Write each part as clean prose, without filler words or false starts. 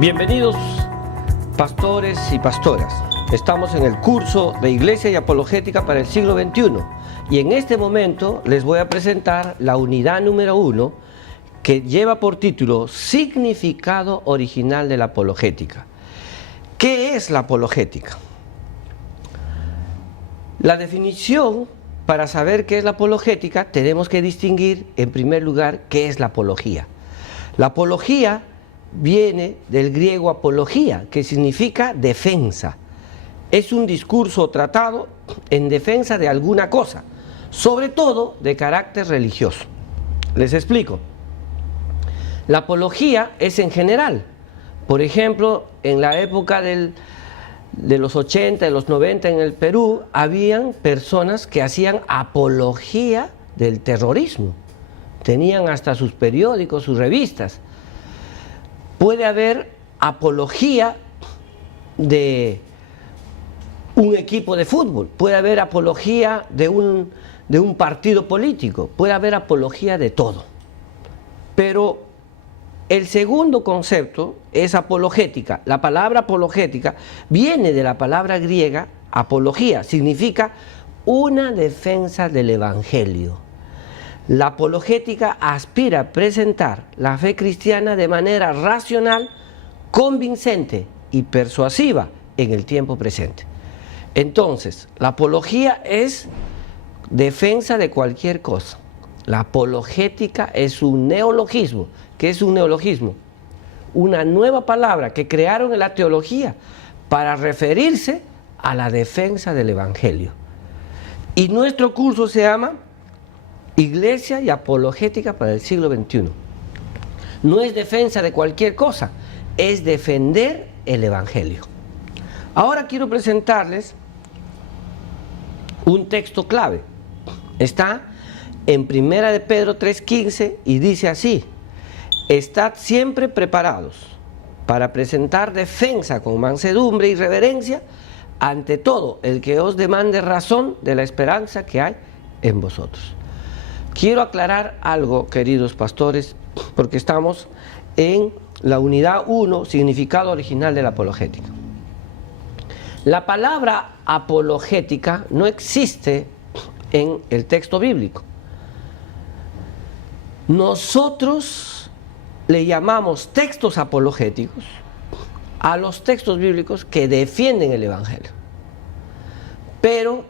Bienvenidos, pastores y pastoras. Estamos en el curso de Iglesia y Apologética para el siglo XXI y en este momento les voy a presentar la unidad número 1 que lleva por título Significado original de la apologética. ¿Qué es la apologética? La definición, para saber qué es la apologética, tenemos que distinguir en primer lugar qué es la apología. La apología viene del griego apología, que significa defensa. Es un discurso o tratado en defensa de alguna cosa, sobre todo de carácter religioso. Les explico. La apología es en general. Por ejemplo, en la época de los 80, de los 90 en el Perú, habían personas que hacían apología del terrorismo. Tenían hasta sus periódicos, sus revistas. Puede haber apología de un equipo de fútbol, puede haber apología de un partido político, puede haber apología de todo. Pero el segundo concepto es apologética. La palabra apologética viene de la palabra griega apología, significa una defensa del Evangelio. La apologética aspira a presentar la fe cristiana de manera racional, convincente y persuasiva en el tiempo presente. Entonces, la apología es defensa de cualquier cosa. La apologética es un neologismo. ¿Qué es un neologismo? Una nueva palabra que crearon en la teología para referirse a la defensa del Evangelio. Y nuestro curso se llama Iglesia y Apologética para el siglo XXI. No es defensa de cualquier cosa, es defender el Evangelio. Ahora quiero presentarles un texto clave. Está en 1 de Pedro 3:15 y dice así: estad siempre preparados para presentar defensa con mansedumbre y reverencia ante todo el que os demande razón de la esperanza que hay en vosotros. Quiero aclarar algo, queridos pastores, porque estamos en la unidad 1, significado original de la apologética. La palabra apologética no existe en el texto bíblico. Nosotros le llamamos textos apologéticos a los textos bíblicos que defienden el Evangelio. Pero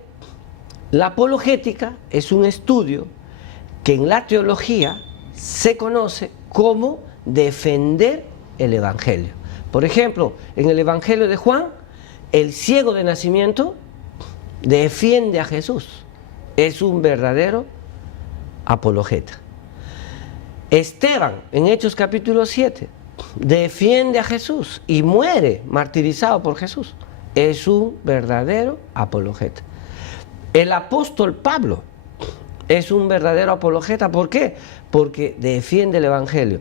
la apologética es un estudio que en la teología se conoce como defender el Evangelio. Por ejemplo, en el Evangelio de Juan, el ciego de nacimiento defiende a Jesús. Es un verdadero apologeta. Esteban, en Hechos capítulo 7, defiende a Jesús y muere martirizado por Jesús. Es un verdadero apologeta. El apóstol Pablo es un verdadero apologeta. ¿Por qué? Porque defiende el Evangelio.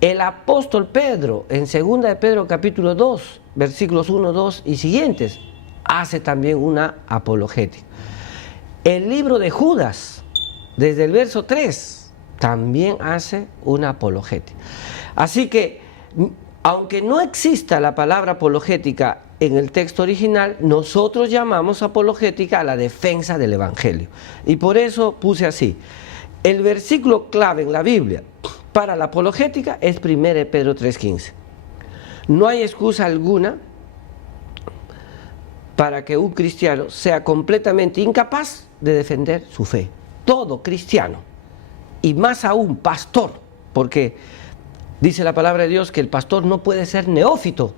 El apóstol Pedro, en 2 de Pedro capítulo 2, versículos 1, 2 y siguientes, hace también una apologética. El libro de Judas, desde el verso 3, también hace una apologética. Así que, aunque no exista la palabra apologética en el texto original, nosotros llamamos apologética a la defensa del Evangelio. Y por eso puse así: el versículo clave en la Biblia para la apologética es 1 de Pedro 3:15. No hay excusa alguna para que un cristiano sea completamente incapaz de defender su fe. Todo cristiano, y más aún pastor, porque dice la palabra de Dios que el pastor no puede ser neófito.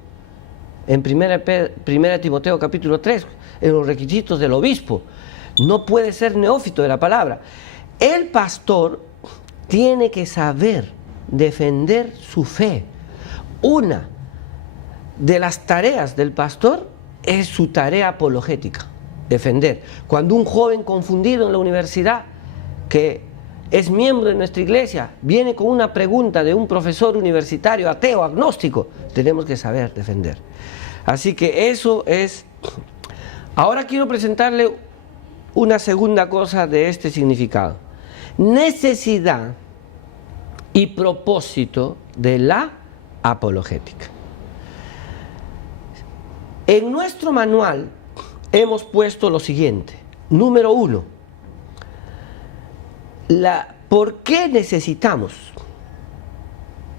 En 1 Timoteo capítulo 3, en los requisitos del obispo, no puede ser neófito de la palabra. El pastor tiene que saber defender su fe. Una de las tareas del pastor es su tarea apologética, defender. Cuando un joven confundido en la universidad, que es miembro de nuestra iglesia, viene con una pregunta de un profesor universitario ateo, agnóstico, tenemos que saber defender. Así que eso es. Ahora quiero presentarle una segunda cosa de este significado: necesidad y propósito de la apologética. En nuestro manual hemos puesto lo siguiente. Número 1. ¿Por qué necesitamos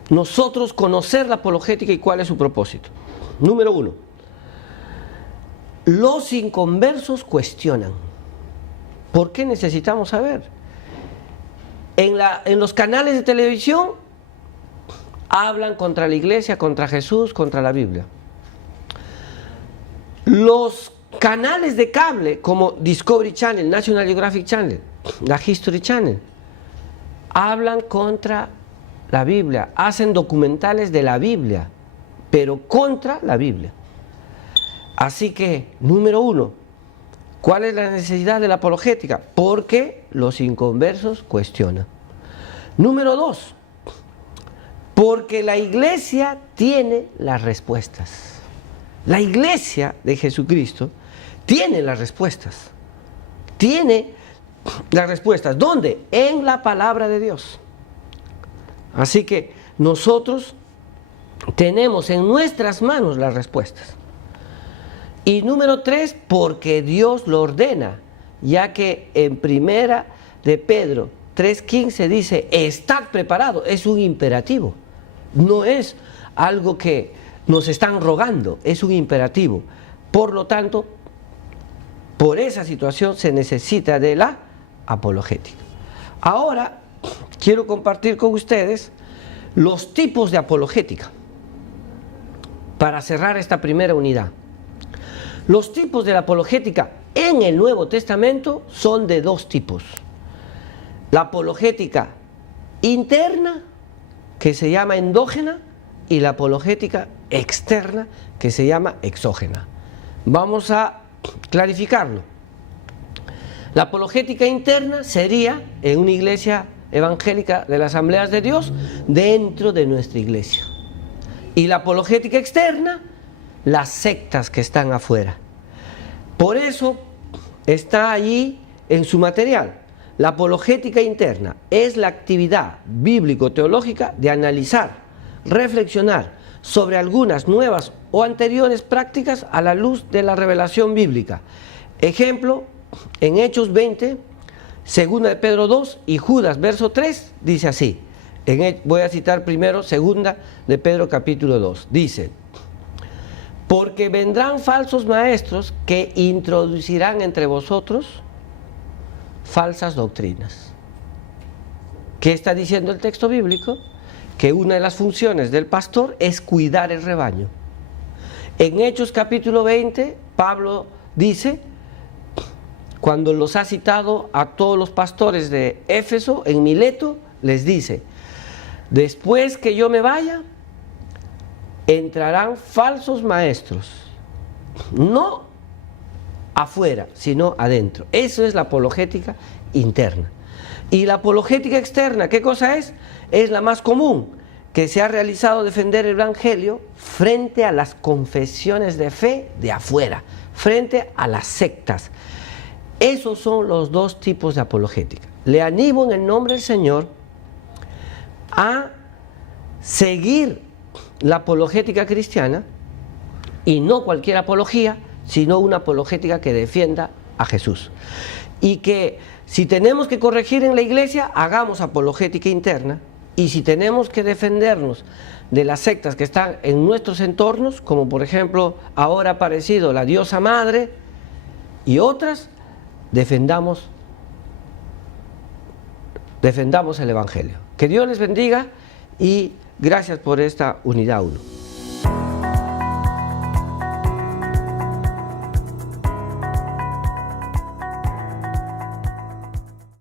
nosotros conocer la apologética y cuál es su propósito? Número 1. Los inconversos cuestionan. ¿Por qué necesitamos saber? En los canales de televisión hablan contra la iglesia, contra Jesús, contra la Biblia. Los canales de cable como Discovery Channel, National Geographic Channel, la History Channel, hablan contra la Biblia, hacen documentales de la Biblia, pero contra la Biblia. Así que, número 1, ¿cuál es la necesidad de la apologética? Porque los inconversos cuestionan. Número 2, porque la iglesia tiene las respuestas. La iglesia de Jesucristo tiene las respuestas. Tiene las respuestas. ¿Dónde? En la palabra de Dios. Así que nosotros tenemos en nuestras manos las respuestas. Y número 3, porque Dios lo ordena, ya que en primera de Pedro 3:15 dice, estad preparado, es un imperativo, no es algo que nos están rogando, es un imperativo. Por lo tanto, por esa situación se necesita de la apologética. Ahora, quiero compartir con ustedes los tipos de apologética, para cerrar esta primera unidad. Los tipos de la apologética en el Nuevo Testamento son de 2 tipos. La apologética interna, que se llama endógena, y la apologética externa, que se llama exógena. Vamos a clarificarlo. La apologética interna sería en una iglesia evangélica de las Asambleas de Dios, dentro de nuestra iglesia. Y la apologética externa, las sectas que están afuera. Por eso está allí en su material. La apologética interna es la actividad bíblico-teológica de analizar, reflexionar sobre algunas nuevas o anteriores prácticas a la luz de la revelación bíblica. Ejemplo, en Hechos 20, segunda de Pedro 2 y Judas verso 3, dice así. Voy a citar primero segunda de Pedro capítulo 2. Dice, porque vendrán falsos maestros que introducirán entre vosotros falsas doctrinas. ¿Qué está diciendo el texto bíblico? Que una de las funciones del pastor es cuidar el rebaño. En Hechos capítulo 20, Pablo dice, cuando los ha citado a todos los pastores de Éfeso, en Mileto, les dice, después que yo me vaya, entrarán falsos maestros, no afuera, sino adentro. Eso es la apologética interna. Y la apologética externa, ¿qué cosa es? Es la más común, que se ha realizado defender el Evangelio frente a las confesiones de fe de afuera, frente a las sectas. Esos son los 2 tipos de apologética. Le animo en el nombre del Señor a seguir la apologética cristiana, y no cualquier apología, sino una apologética que defienda a Jesús. Y que si tenemos que corregir en la iglesia, hagamos apologética interna, y si tenemos que defendernos de las sectas que están en nuestros entornos, como por ejemplo ahora ha aparecido la diosa madre y otras, defendamos el Evangelio. Que Dios les bendiga y gracias por esta unidad 1.